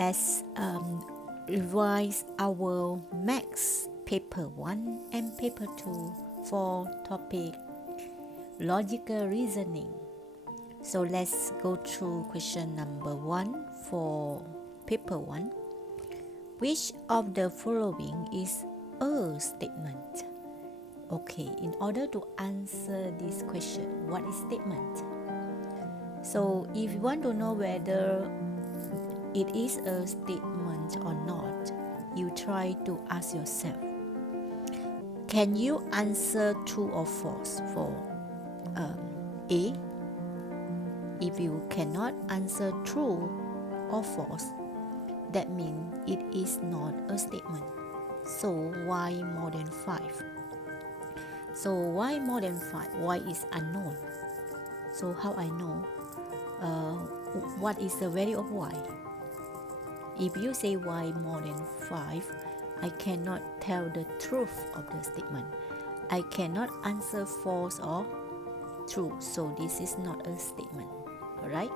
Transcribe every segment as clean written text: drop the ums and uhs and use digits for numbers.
let's revise our maths paper 1 and paper 2 for topic logical reasoning. So let's go through question number 1 for paper 1. Which of the following is a statement? Okay, in order to answer this question, what is statement? So if you want to know whether it is a statement or not, you try to ask yourself, can you answer true or false for A? If you cannot answer true or false, that means it is not a statement. So why more than 5? So why more than 5? Why is unknown? So how I know what is the value of y? If you say y more than 5, I cannot tell the truth of the statement. I cannot answer false or true, so this is not a statement. Alright?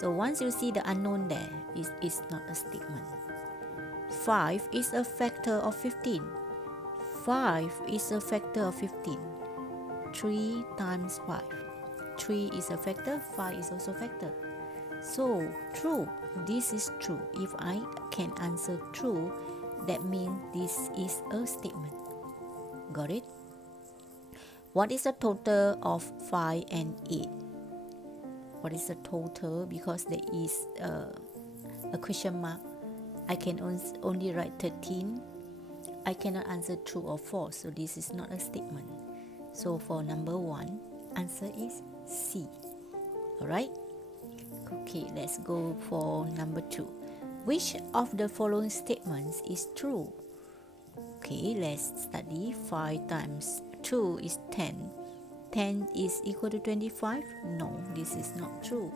So once you see the unknown there, it is not a statement. 5 is a factor of 15. 5 is a factor of 15. 3 times 5. 3 is a factor, 5 is also a factor. So true, this is true. If I can answer true, that means this is a statement. Got it? What is the total of 5 and 8? What is the total? Because there is a question mark, I can only write 13. I cannot answer true or false, so this is not a statement. So for number 1, answer is C. Alright? Okay, let's go for number 2. Which of the following statements is true? Okay, let's study. 5 times 2 is 10. 10 is equal to 25? No, this is not true.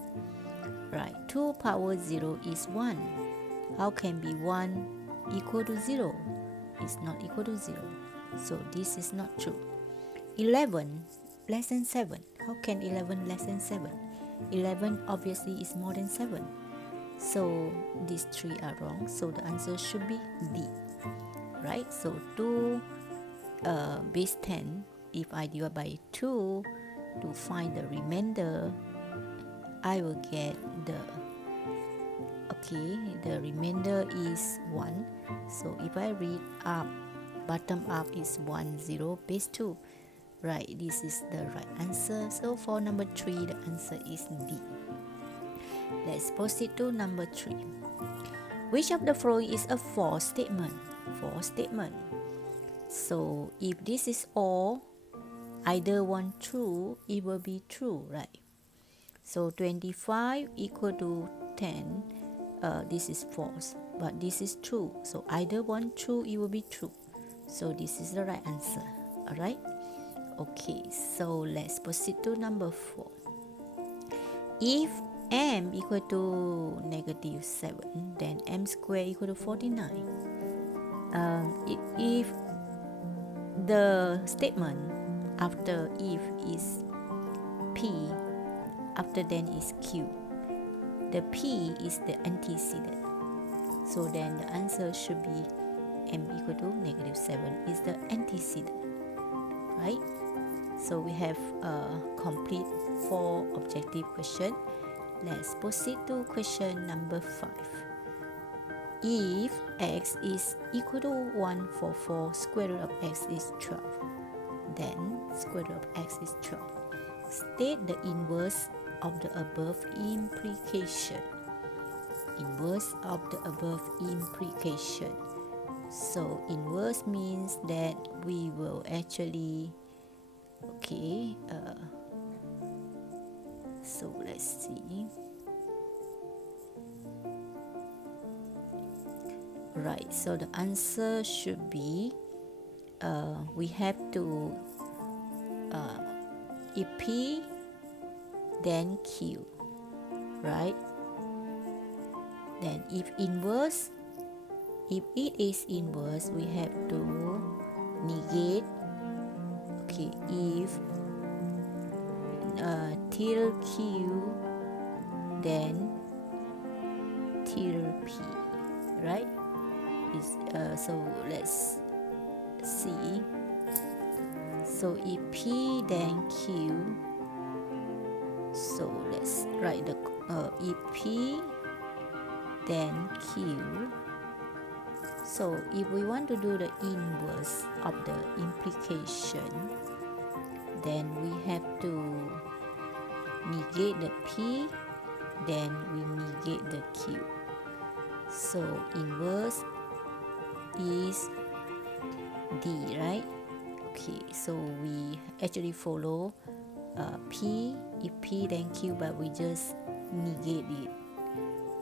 Right, 2 power 0 is 1. How can be 1 equal to 0? It's not equal to 0. So this is not true. 11 less than 7. How can 11 less than 7? 11 obviously is more than 7. So these 3 are wrong. So the answer should be D. Right? So 2 base 10. If I divide by 2 to find the remainder, I will get the remainder is 1. So if I read up, bottom up is 1, 0, base 2. Right, this is the right answer. So for number 3, the answer is D. Let's proceed to number 3. Which of the following is a false statement? False statement. So if this is all, either one true, it will be true, right? So 25 equal to 10, this is false, but this is true. So either one true, it will be true. So this is the right answer. Alright? Okay, so let's proceed to number 4. If m equal to negative 7, then m squared equal to 49. If the statement after if is P, after then is Q. The P is the antecedent. So then the answer should be m equal to negative 7 is the antecedent. Right? So we have a complete 4 objective question. Let's proceed to question number 5. If x is equal to 144, square root of x is 12. Then square root of x is 12. State the inverse of the above implication. Inverse of the above implication. So inverse means that we will actually, so let's see. Right, so the answer should be, we have to, if P, then Q, right? Then if inverse, if it is inverse, we have to negate, if till Q, then till P, right? So let's see. So if P then Q, so let's write the if P then Q. So if we want to do the inverse of the implication, then we have to negate the P, then we negate the Q. So inverse is D, right? Okay, so we actually follow P, if P then Q, but we just negate it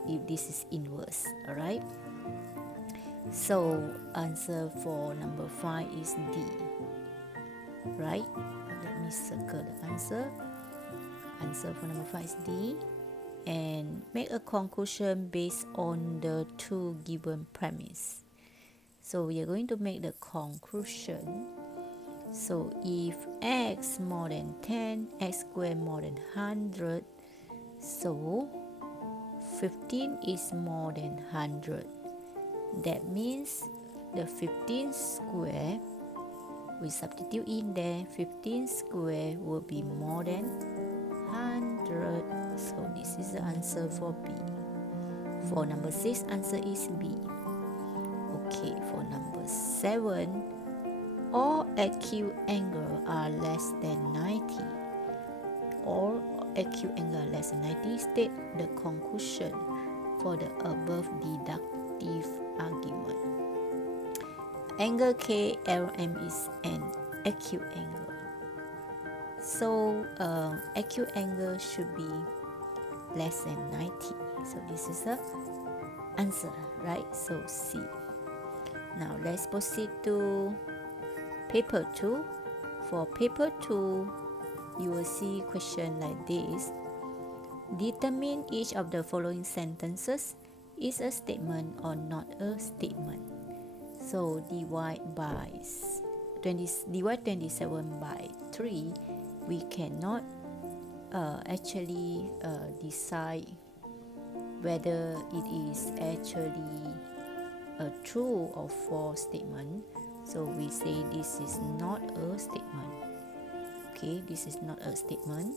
if this is inverse. Alright, so answer for number 5 is D, right? Let me circle the answer. Answer for number 5 is D. And make a conclusion based on the two given premise. So we are going to make the conclusion. So if x more than 10, x squared more than 100, so 15 is more than 100. That means the 15 square, we substitute in there, 15 square will be more than 100. So this is the answer for B. For number 6, answer is B. Okay, for number 7, all acute angles are less than 90. All acute angles are less than 90. State the conclusion for the above deductive argument. Angle KLM is an acute angle. So acute angle should be less than 90. So this is the answer, right? So C. Now let's proceed to paper 2. For paper 2, you will see question like this. Determine each of the following sentences is a statement or not a statement. So divide 27 by 3. We cannot actually decide whether it is actually a true or false statement. So we say this is not a statement. Okay, this is not a statement.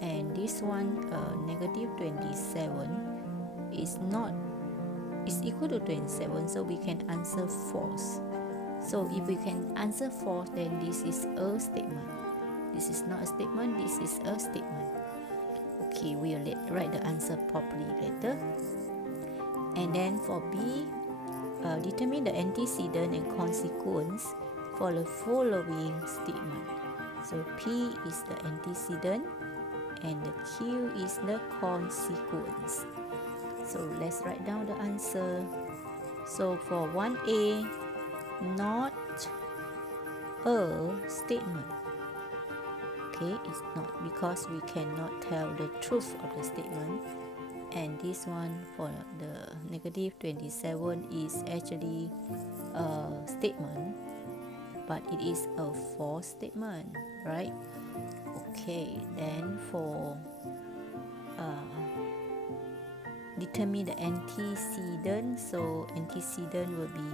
And this one, negative 27 is equal to 27, so we can answer false. So if we can answer false, then this is a statement. This is not a statement, this is a statement. Okay, we'll write the answer properly later. And then for B, determine the antecedent and consequence for the following statement. So P is the antecedent and the Q is the consequence. So let's write down the answer. So for 1A, not a statement. Okay, it's not, because we cannot tell the truth of the statement. And this one for the negative 27 is actually a statement, but it is a false statement, right? Okay, then for determine the antecedent. So antecedent will be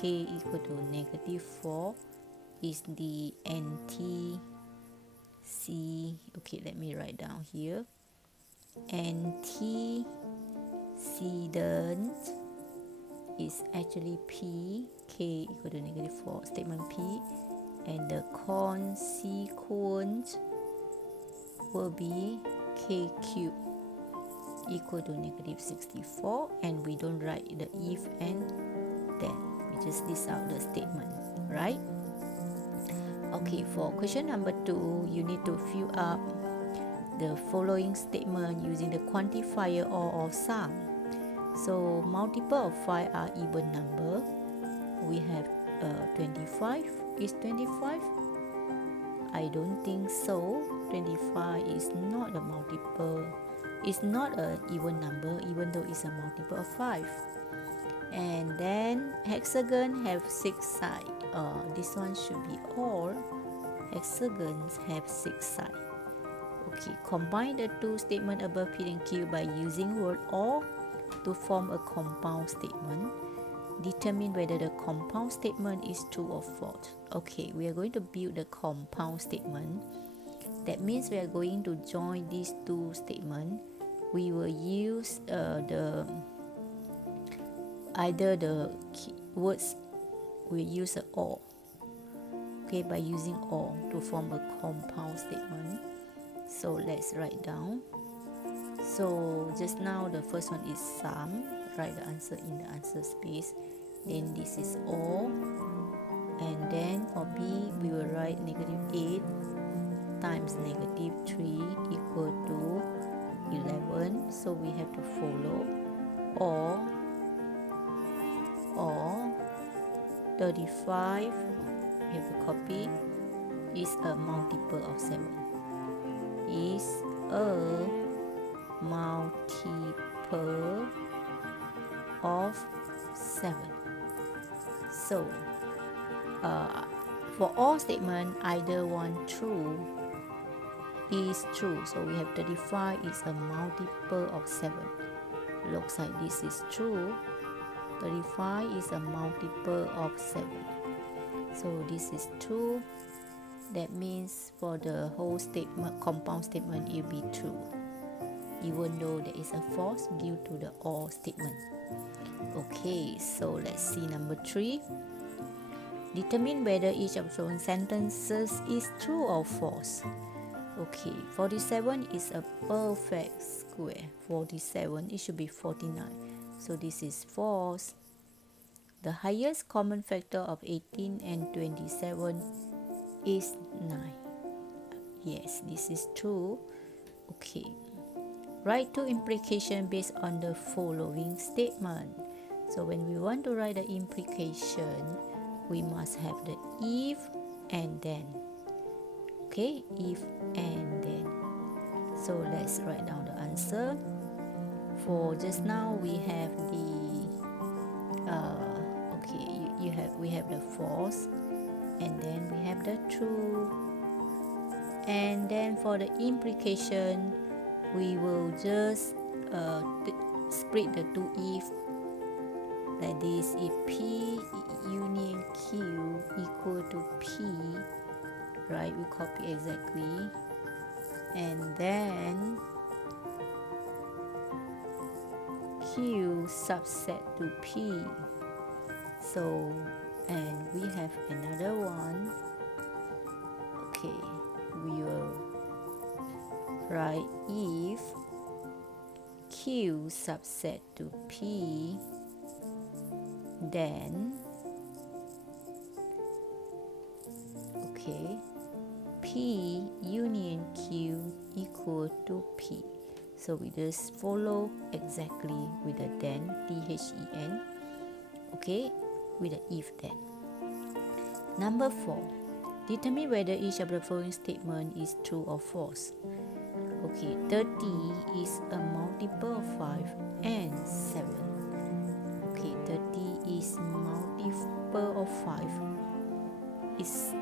k equal to negative 4 is the okay, let me write down here. Antecedent is actually P, k equal to negative 4, statement P, and the consequence will be k cubed equal to negative 64, and we don't write the if and then, we just list out the statement, right? Okay, for question number 2, you need to fill up the following statement using the quantifier or sum. So multiple of 5 are even number. We have 25. Is 25? I don't think so. 25 is not a multiple. It's not an even number, even though it's a multiple of 5. And then hexagon have 6 sides. This one should be all. Hexagons have 6 sides. Okay, combine the two statements above P and Q by using word or to form a compound statement. Determine whether the compound statement is true or false. Okay, we are going to build the compound statement. That means we are going to join these two statements. We will use either the words, we use a or. Okay, by using or to form a compound statement. So let's write down. So just now the first one is sum. Write the answer in the answer space. Then this is or. And then for B, we will write -8 times -3 equal to 11. So we have to follow or 35, we have to copy, is a multiple of 7. Is a multiple of 7. So for all statement, either one true is true. So we have 35 is a multiple of 7. Looks like this is true. 35 is a multiple of 7. So this is true. That means for the whole statement, compound statement, it will be true, even though there is a false due to the or statement. Okay, so let's see number 3. Determine whether each of the following sentences is true or false. Okay, 47 is a perfect square. 47, it should be 49. So this is false. The highest common factor of 18 and 27 is 9. Yes, this is true. Okay. Write two implications based on the following statement. So when we want to write the implication, we must have the if and then. Okay, if and then. So let's write down the answer. For just now, we have the we have the false, and then we have the true, and then for the implication, we will just split the two if like this. If P union Q equal to P, right, we copy exactly, and then Q subset to P. So, and we have another one. Okay, we will write if Q subset to P, then P union Q equal to P. So we just follow exactly with the then, THEN, okay, with the if then. Number 4, determine whether each of the following statement is true or false. Okay, 30 is a multiple of 5 and 7. Okay, 30 is multiple of 5. Is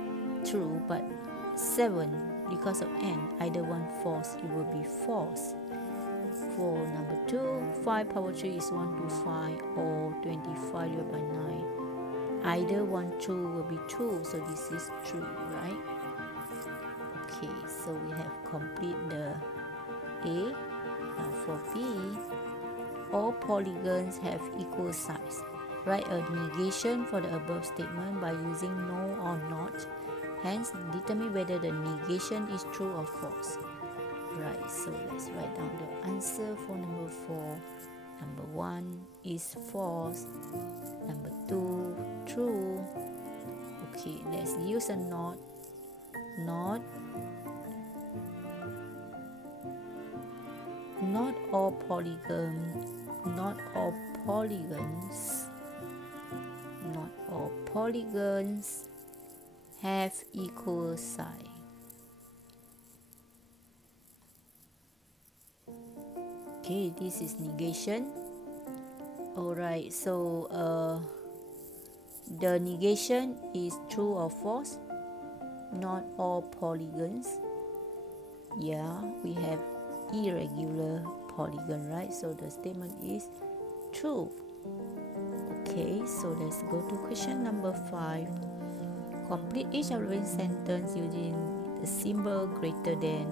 true, but 7, because of n, either one false, it will be false. For number 2, 5 power 3 is 125 or 25 divided by 9. Either one true will be true, so this is true, right? Okay, so we have complete the A. Now for B, all polygons have equal size. Write a negation for the above statement by using no or not. Hence, determine whether the negation is true or false. Right, so let's write down the answer for number 4. Number 1 is false. Number 2, true. Okay, let's use a not. Not all polygons have equal size. Okay, this is negation. Alright, so the negation is true or false. Not all polygons. Yeah, we have irregular polygon, right? So the statement is truth. Okay, so let's go to question number 5. Complete each of the sentence using the symbol greater than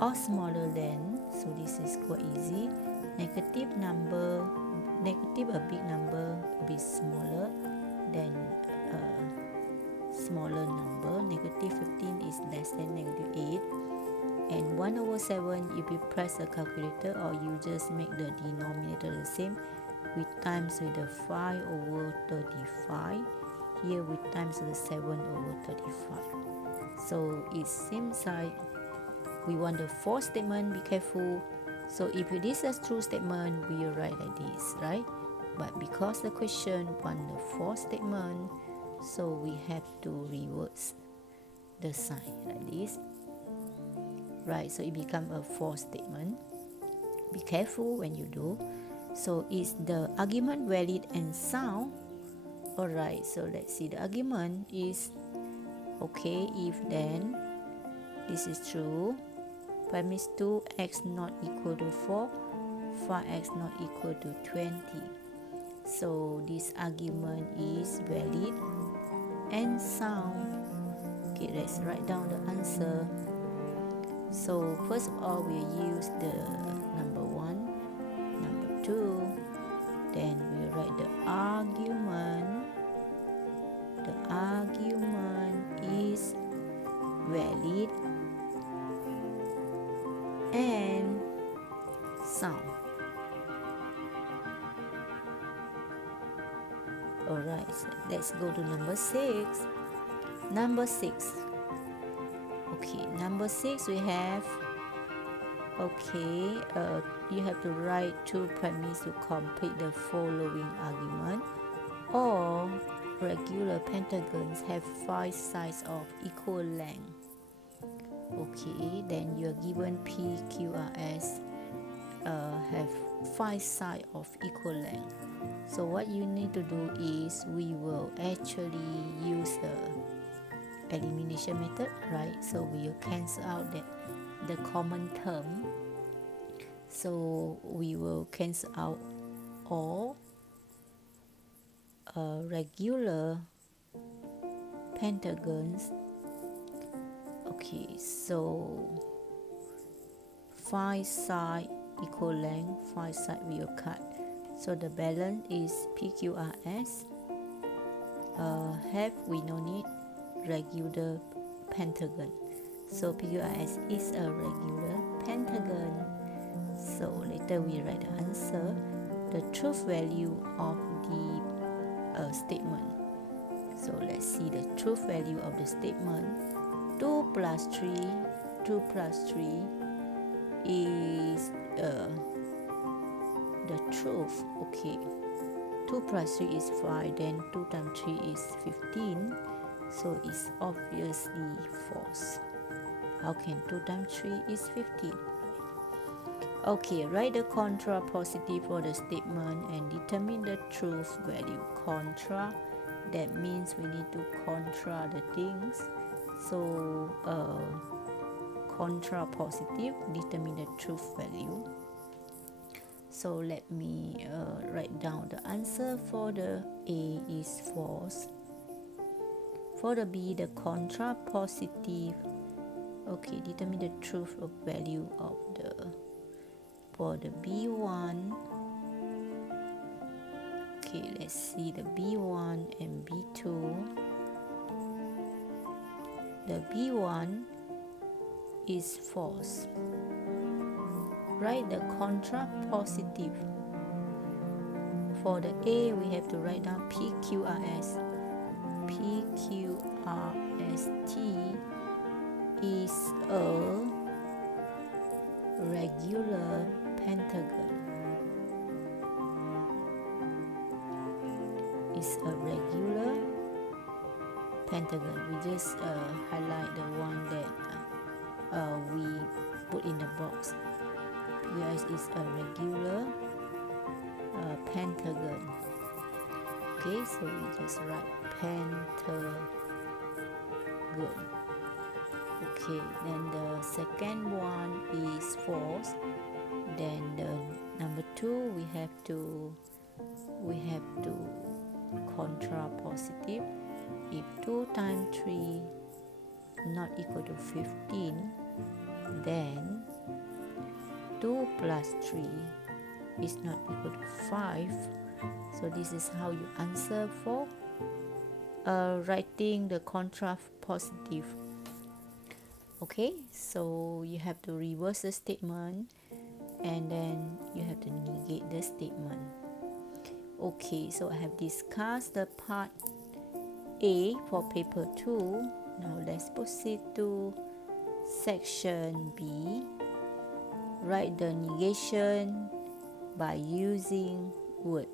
or smaller than. So this is quite easy. Negative a big number, a bit smaller than a smaller number. Negative 15 is less than negative 8. And 1/7, if you press a calculator or you just make the denominator the same, we times with the 5/35. Here we times the 7/35. So it seems like we want the fourth statement. Be careful. So if this is a true statement, we will write like this, right? But because the question want the fourth statement, so we have to reverse the sign like this, right? So it becomes a fourth statement. Be careful when you do. So is the argument valid and sound? Alright, so let's see. The argument is okay if then this is true. Premise 2, x not equal to 4, 5x not equal to 20. So this argument is valid and sound. Okay, let's write down the answer. So first of all, we'll use the number 1, number 2, then we'll write the argument. The argument is valid and sound. Alright, so let's go to number 6. Number 6. Okay, number 6 we have, okay, you have to write two premises to complete the following argument. All regular pentagons have 5 sides of equal length. Okay, then you're given P, Q, R, S have 5 sides of equal length. So what you need to do is we will actually use the elimination method, right? So we will cancel out the common term. So we will cancel out all regular pentagons. Okay, so 5 side equal length, 5 side we will cut. So the balance is PQRS. Have we no need regular pentagon. So PQRS is a regular pentagon. So later we write the answer. The truth value of the statement. So let's see the truth value of the statement. 2 plus 3 is the truth. Okay, 2 plus 3 is 5, then 2 times 3 is 15, so it's obviously false. How can 2 times 3 is 15? Okay, write the contrapositive for the statement and determine the truth value. Contra, that means we need to contra the things. So contrapositive, determine the truth value. So let me write down the answer. For the A is false. For the B, the contrapositive. Okay, determine the truth of value of the. For the B1, okay, let's see the B1 and B2. The B1 is false. Write the contrapositive. For the A, we have to write down PQRS. PQRST is a regular pentagon. Is a regular pentagon. We just highlight the one that we put in the box. PQRS is a regular pentagon. Okay, so we just write pentagon. Okay, then the second one is false. Then the number 2, we have to we have to contrapositive. If 2 times 3 not equal to 15, then 2 plus 3 is not equal to 5. So this is how you answer for writing the contrapositive. Okay, so you have to reverse the statement and then you have to negate the statement. Okay, so I have discussed the part A for paper 2. Now let's proceed to section B. Write the negation by using word.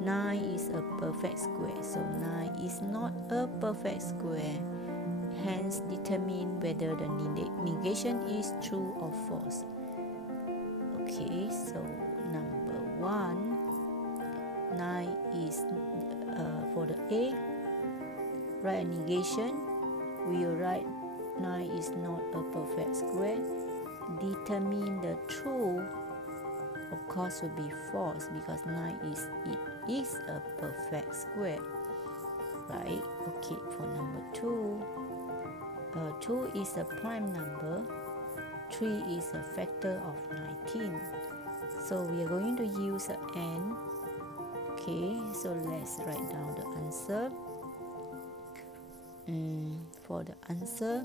9 is a perfect square, so 9 is not a perfect square. Hence, determine whether the negation is true or false. Okay, so number 1, 9 is for the A. Write a negation. We will write 9 is not a perfect square. Determine the true, of course, will be false because 9 is a perfect square, right? Okay, for number 2, 2 is a prime number, 3 is a factor of 19. So we are going to use an and. Okay, so let's write down the answer. For the answer,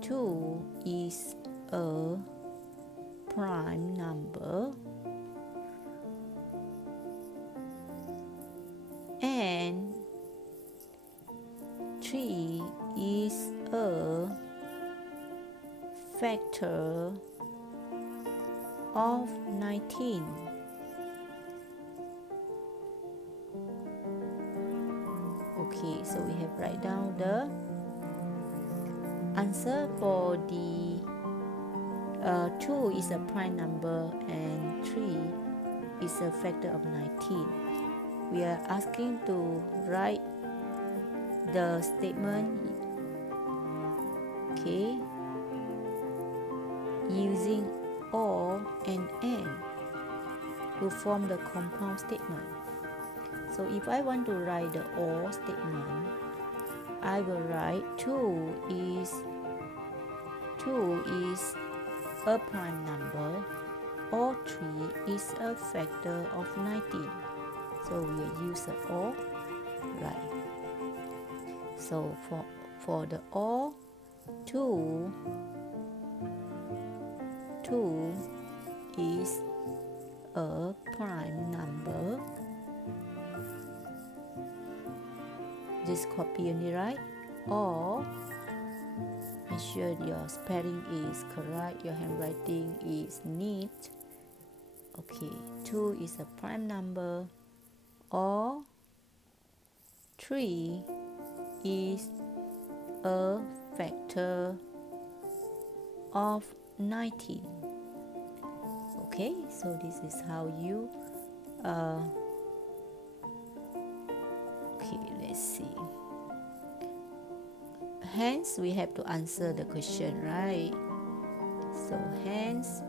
2 is a prime number and 3 is a factor of 19. Okay, so we have write down the answer for the 2 is a prime number and 3 is a factor of 19. We are asking to write the statement, okay, using or and to form the compound statement. So if I want to write the or statement, I will write 2 is a prime number or 3 is a factor of 19. So we will use the or, right? So for the or, 2 is a prime number. Just copy and write, or make sure your spelling is correct, your handwriting is neat. Okay, 2 is a prime number, or 3 is a factor of 19. Okay, so this is how you okay, let's see. Hence, we have to answer the question, right? So hence,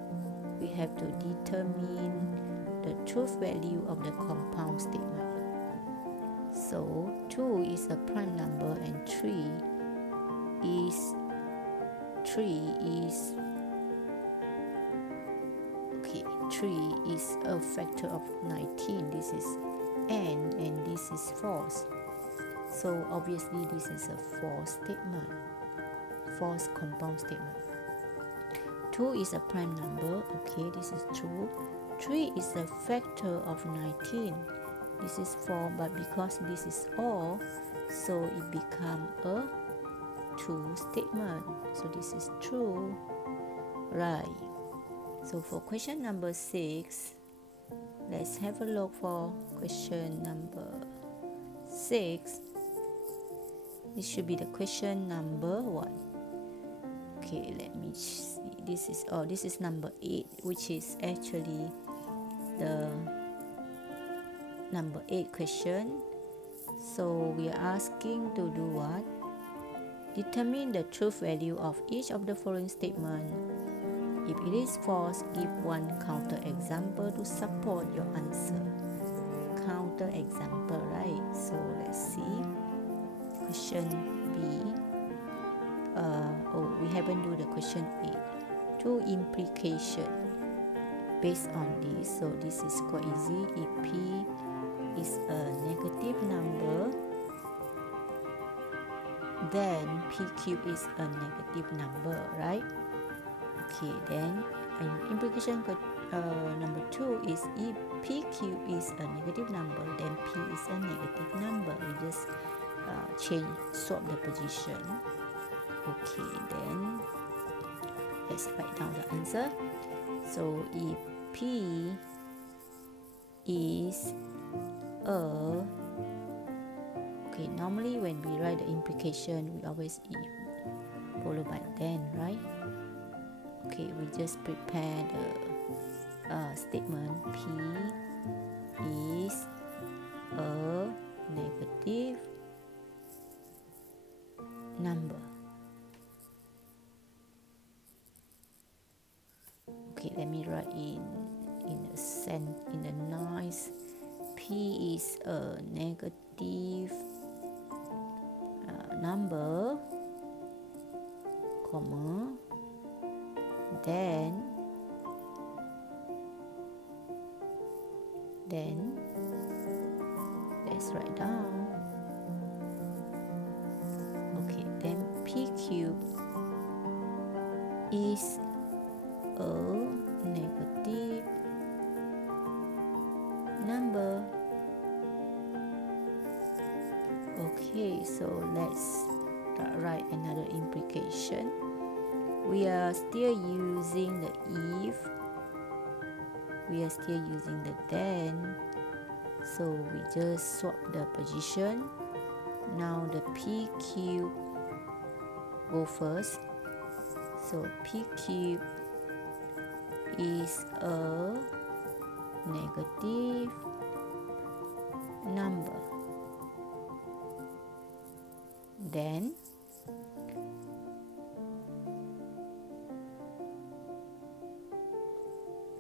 we have to determine the truth value of the compound statement. So 2 is a prime number and 3 is a factor of 19. This is and this is false. So obviously this is a false statement, false compound statement. 2 is a prime number, okay, this is true. 3 is a factor of 19, this is false, but because this is all, so it becomes a true statement. So this is true, right? So for question number 6, let's have a look for question number 6. This should be the question number 1. Okay, let me see. This is number 8, which is actually the number 8 question. So we are asking to do what? Determine the truth value of each of the following statements. If it is false, give one counter example to support your answer. counter example, right? So let's see. Question B. We haven't do the question A. Two implication based on this. So this is quite easy. If P is a negative number, then P cube is a negative number, right? Okay, then implication number 2 is if P cube is a negative number, then P is a negative number. We just swap the position. Okay, then let's write down the answer. So if P is normally when we write the implication, we always if followed by then, right? Okay, we just prepare the statement. P is a negative number. Okay, let me write in a nice. P is a negative number, comma, then let's write down. Okay, then P cube is a negative number. Okay, so let's write another implication. We are still using the if, we are still using the then, so we just swap the position. Now the P cube go first, so P cube is a negative number. Then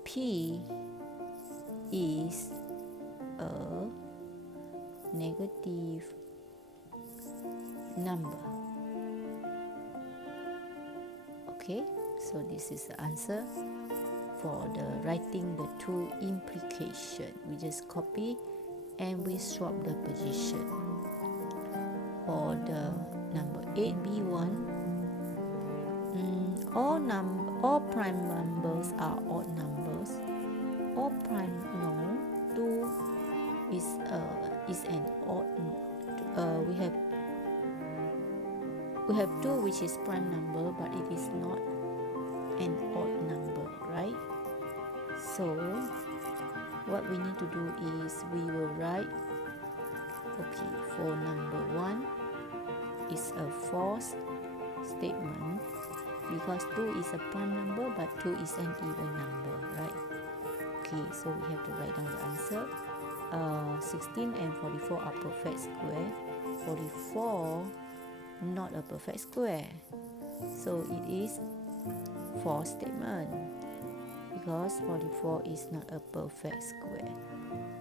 P is a negative number. Okay, so this is the answer for the writing the two implication. We just copy and we swap the position. For the number 8b1, all prime numbers are odd numbers. All prime, no, 2 is an odd. We have 2 which is prime number, but it is not an odd number, right? So what we need to do is we will write, okay, for number 1 is a false statement because 2 is a prime number but 2 is an even number, right? Okay, so we have to write down the answer. 16 and 44 are perfect square. 44 not a perfect square, so it is false statement because 44 is not a perfect square,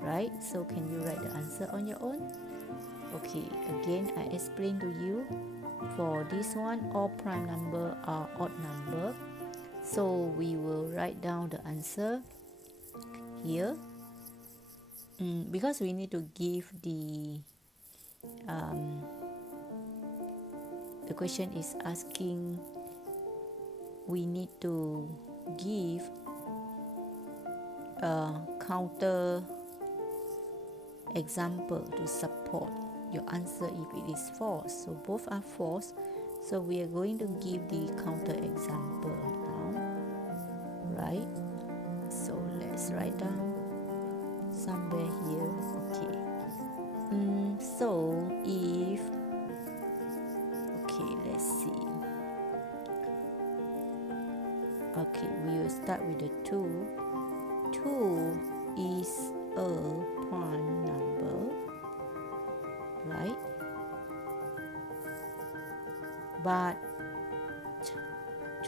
right? So can you write the answer on your own? Okay, again I explain to you. For this one, all prime number are odd number, so we will write down the answer here. Because we need to give the question is asking, we need to give a counter example to support your answer if it is false. So both are false, so we are going to give the counter example now, right? So let's write down somewhere here. Okay, so if, okay, let's see. Okay, we will start with the 2. 2 is a prime number, right? But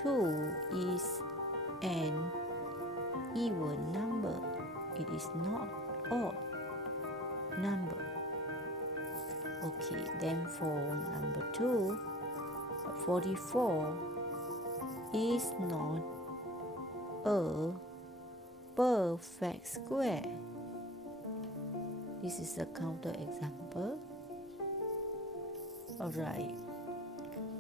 2 is an even number. It is not odd. number. Okay, then for number 2, 44 is not a perfect square. This is a counter example. Alright,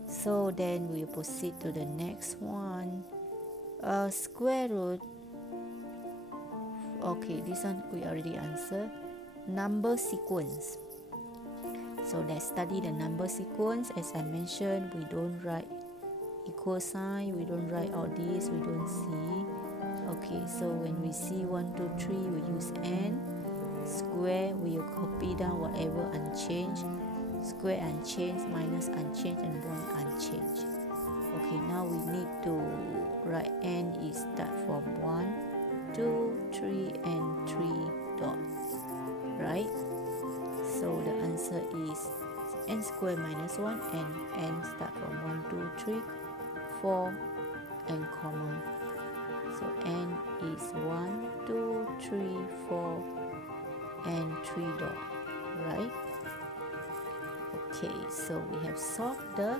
so then we proceed to the next one. Square root. Okay, this one we already answered. Number sequence. So let's study the number sequence. As I mentioned, we don't write equal sign, we don't write all this, we don't see. Okay, so when we see 1, 2, 3, we use n. Square, we copy down whatever unchanged. Square unchanged, minus unchanged, and 1 unchanged. Okay, now we need to write n is start from 1, 2, 3, and 3 dot. Right? So the answer is n squared minus 1 and n start from 1, 2, 3, 4 and comma. So n is 1, 2, 3, 4 and 3 dot. Right? Okay, so we have solved the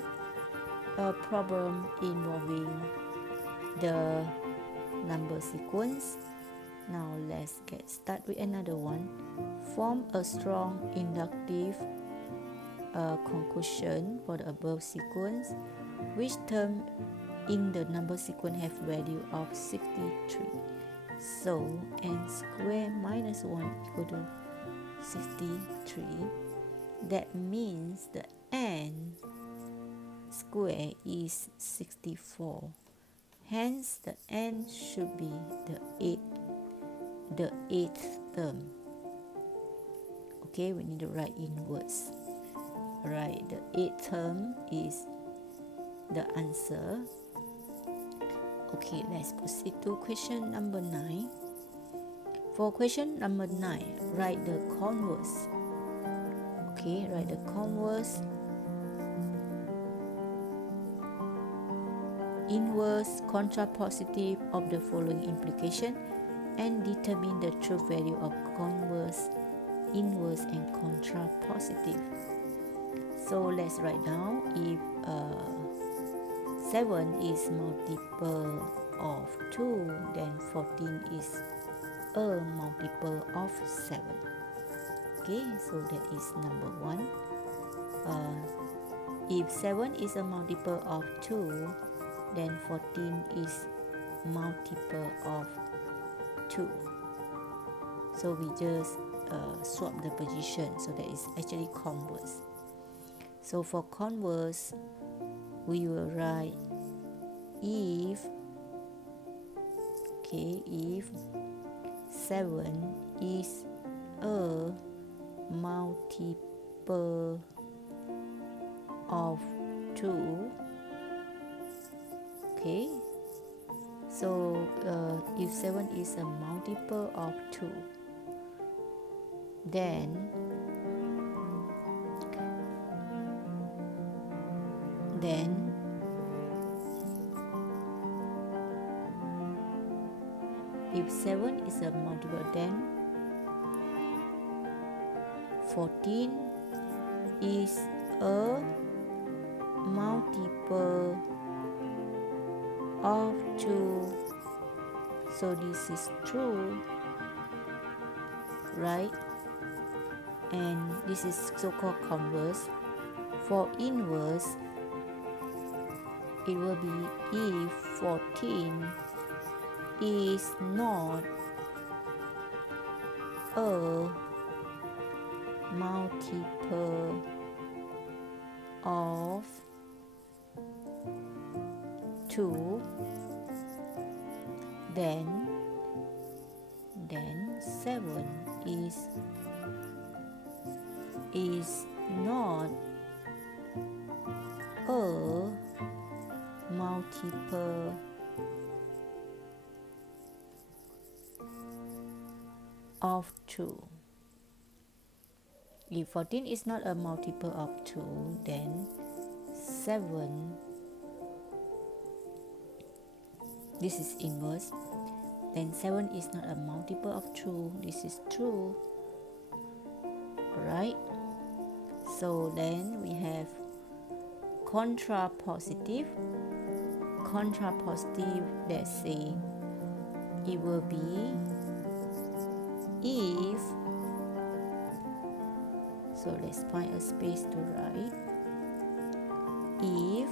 problem involving the number sequence. Now let's get started with another one. Form a strong inductive conclusion for the above sequence. Which term in the number sequence have value of 63? So n squared minus 1 equal to 63. That means the n square is 64. Hence the n should be the eighth term. Okay, we need to write in words. Right, the eighth term is the answer. Okay, let's proceed to question number 9. For question number 9, write the converse. Okay, write the converse, inverse, contrapositive of the following implication and determine the true value of converse, inverse, and contrapositive. So let's write down. If 7 is multiple of 2, then 14 is a multiple of 7. Okay, so that is number 1. If 7 is a multiple of 2, then 14 is multiple of 2. So we just swap the position, so that is actually converse. So for converse, we will write if 7 is a multiple of 2. Okay, so if 7 is a multiple of 2, then if 7 is a multiple, then 14 is a multiple of 2. So this is true, right? And this is so-called converse. For inverse, it will be if 14 is not a multiple of 2, then 7 is not a multiple of 2. If 14 is not a multiple of 2, then 7, this is inverse, then 7 is not a multiple of 2, this is true, right? So then we have contrapositive. Contrapositive, let's say it will be if, so let's find a space to write, if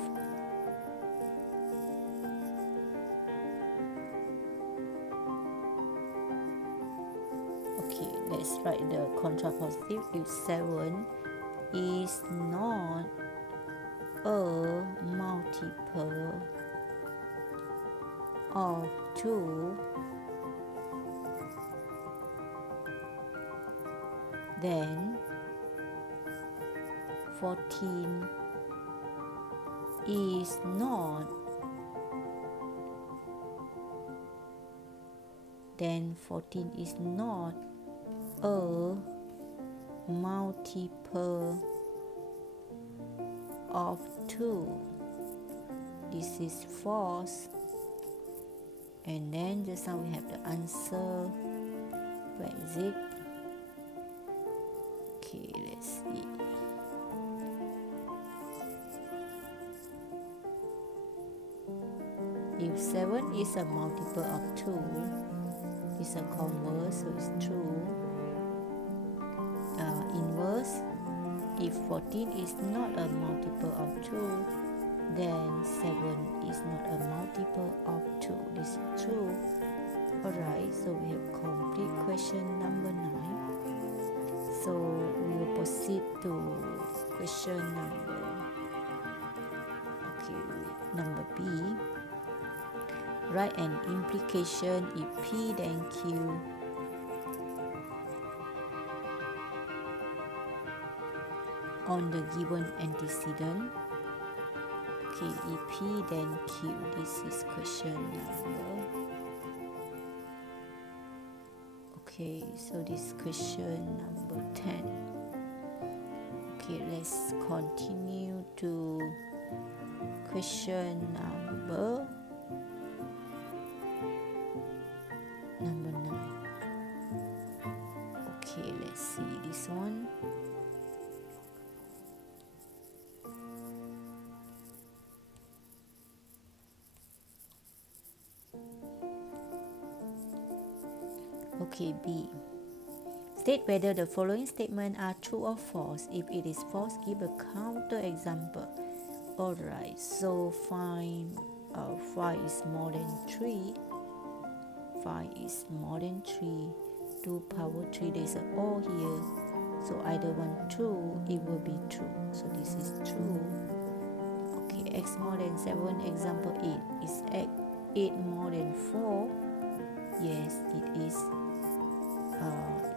okay, let's write the contrapositive. If 7 is not a multiple of 2, then 14 is not, then 14 is not a multiple of 2. This is false. And then just now we have the answer. Where is it? Okay, let's see. If 7 is a multiple of 2, it's a converse, so it's true. Inverse, if 14 is not a multiple of 2, then 7 is not a multiple of 2. This is true. Alright, so we have complete question number 9. So we will proceed to question number B. Write an implication if P then Q on the given antecedent. Okay, if P then Q, this is question number. Okay, so this is question number 10. Okay, let's continue to question number 9. Okay, let's see this one. Okay, B. State whether the following statements are true or false. If it is false, give a counter example. Alright, so find 5 is more than 3. 5 is more than 3. 2 power 3, there's an O here. So either one true, it will be true. So this is true. Okay, x more than 7, example 8. Is 8 more than 4? Yes, it is.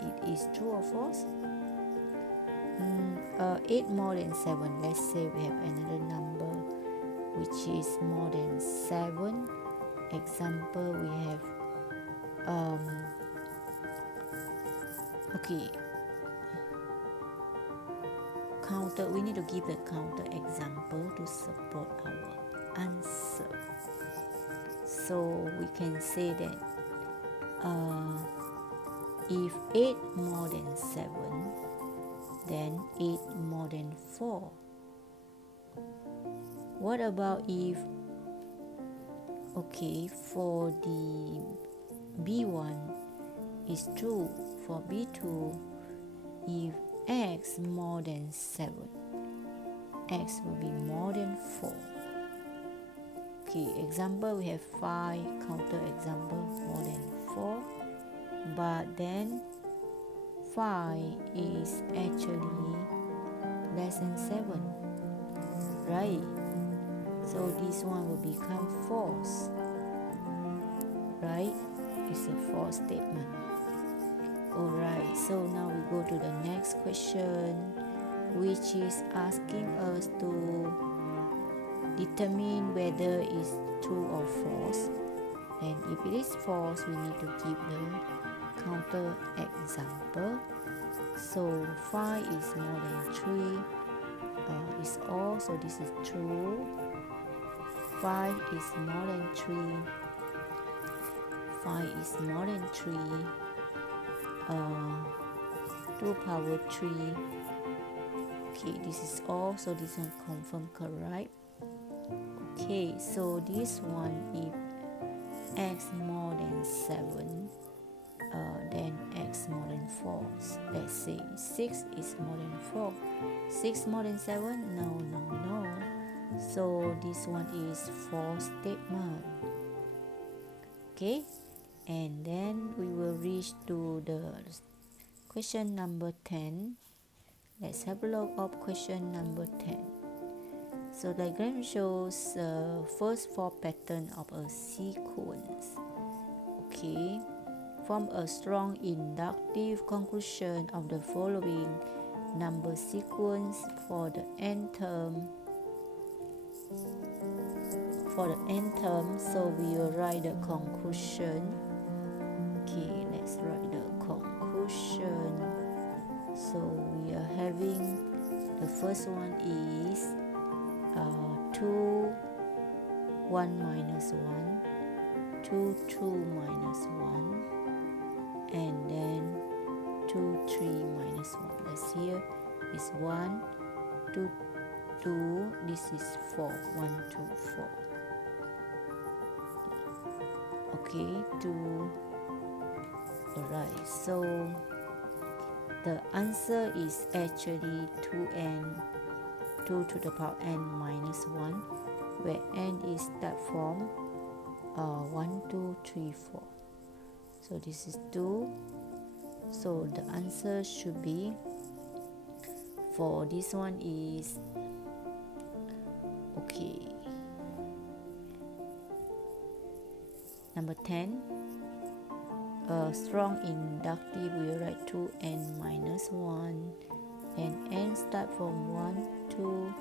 It is true or false? 8 more than 7. Let's say we have another number which is more than 7. Example, we have okay, counter. We need to give the counter example to support our answer. So we can say that if 8 more than 7, then 8 more than 4. What about if, okay, for the B1 is true, for B2, if x more than 7, x will be more than 4. Okay, example, we have 5, counter example, more than 4. But then 5 is actually less than 7, right? So this one will become false, right? It's a false statement. Alright, so now we go to the next question, which is asking us to determine whether it's true or false. And if it is false, we need to give the counter example. So 5 is more than 3 is all, so this is true. 5 is more than 3. 5 is more than 3. 2 power 3. Okay, this is all, so this one confirm correct. Okay, so this one, if x more than 7, then x more than 4. Let's say 6 is more than 4. 6 more than 7? No. So this one is false statement. Okay, and then we will reach to the question number 10. Let's have a look at question number 10. So the diagram shows the first 4 patterns of a sequence. Okay, form a strong inductive conclusion of the following number sequence for the n term. So we will write the conclusion. Okay, let's write the conclusion. So we are having the first one is 2 1 minus 1, 2 2 minus 1, and then 2 3 minus 1. Let's here is 1 2 2, this is 4, 1 2 4. Okay, 2. Alright, so the answer is actually 2 to the power n minus 1, where n is start from 1 2 3 4. So this is 2. So the answer should be, for this one is, okay, number 10. Strong inductive, we write 2n minus 1, and n start from 1 2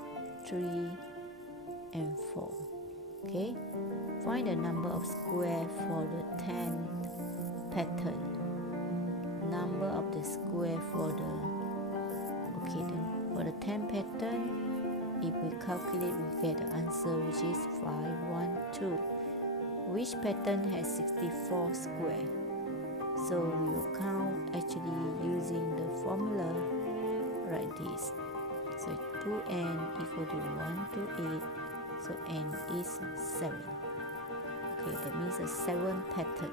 3 and 4. Okay, find the number of square for the 10th pattern. Number of the square for the, okay, then for the 10th pattern, if we calculate, we get the answer, which is 5 1 2. Which pattern has 64 square? So we will count actually using the formula like this. So 2n equal to 1 to 8, so n is 7. Okay, that means a 7th pattern.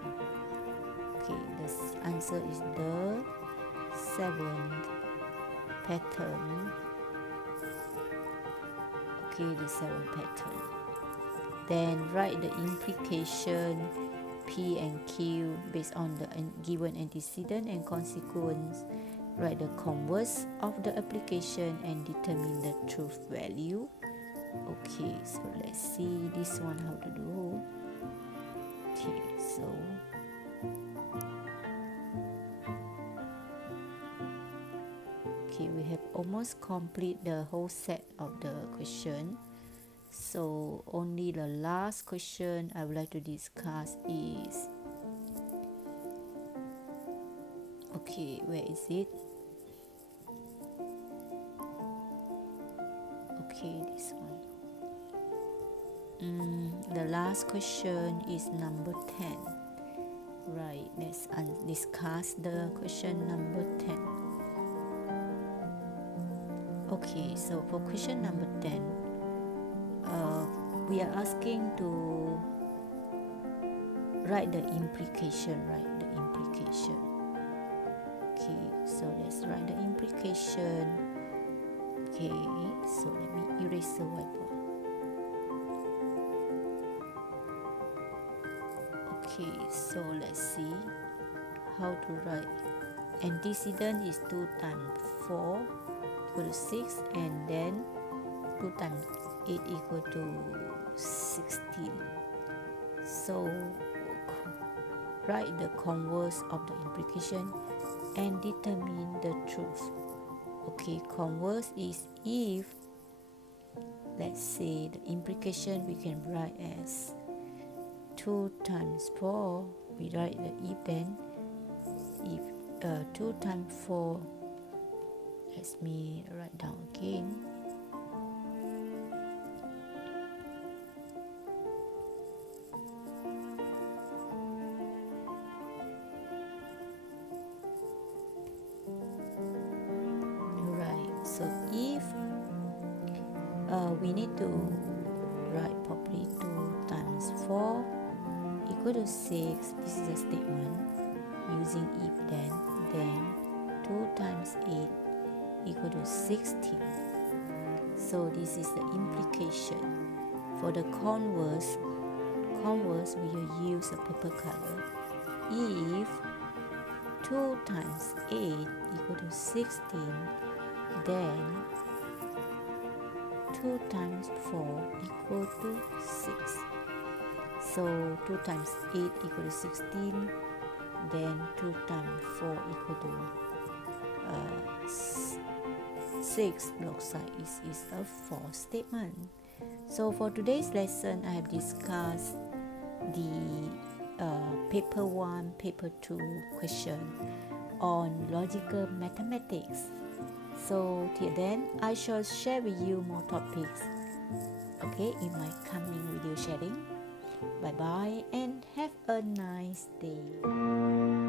Okay, the answer is the 7th pattern. Okay, the 7th pattern. Then write the implication P and Q based on the given antecedent and consequence. Write the converse of the application and determine the truth value. Okay, so let's see this one how to do. Okay, so okay, we have almost complete the whole set of the question. So only the last question I would like to discuss is, okay, where is it? Okay, this one. The last question is number 10. Right, let's discuss the question number 10. Okay, so for question number 10, we are asking to write the implication, right? The implication. Okay, so let's write the implication. Okay, so let me erase the whiteboard. Okay, so let's see how to write. Antecedent is 2 times 4 equal to 6, and then 2 times 8 equal to 16. So write the converse of the implication and determine the truth. Okay, converse is if, let's say the implication we can write as 2 times 4, we write the if then. If 2 times 4, let me write down again. we need to write properly 2 times 4 equal to 6. This is a statement using if then 2 times 8 equal to 16. So this is the implication. For the converse we will use a purple color. If 2 times 8 equal to 16, then 2 times 4 equal to 6. So 2 times 8 equal to 16, then 2 times 4 equal to 6. Block side is a false statement. So for today's lesson, I have discussed the paper 1, paper 2 question on logical mathematics. So till then, I shall share with you more topics, okay, in my coming video sharing. Bye bye and have a nice day.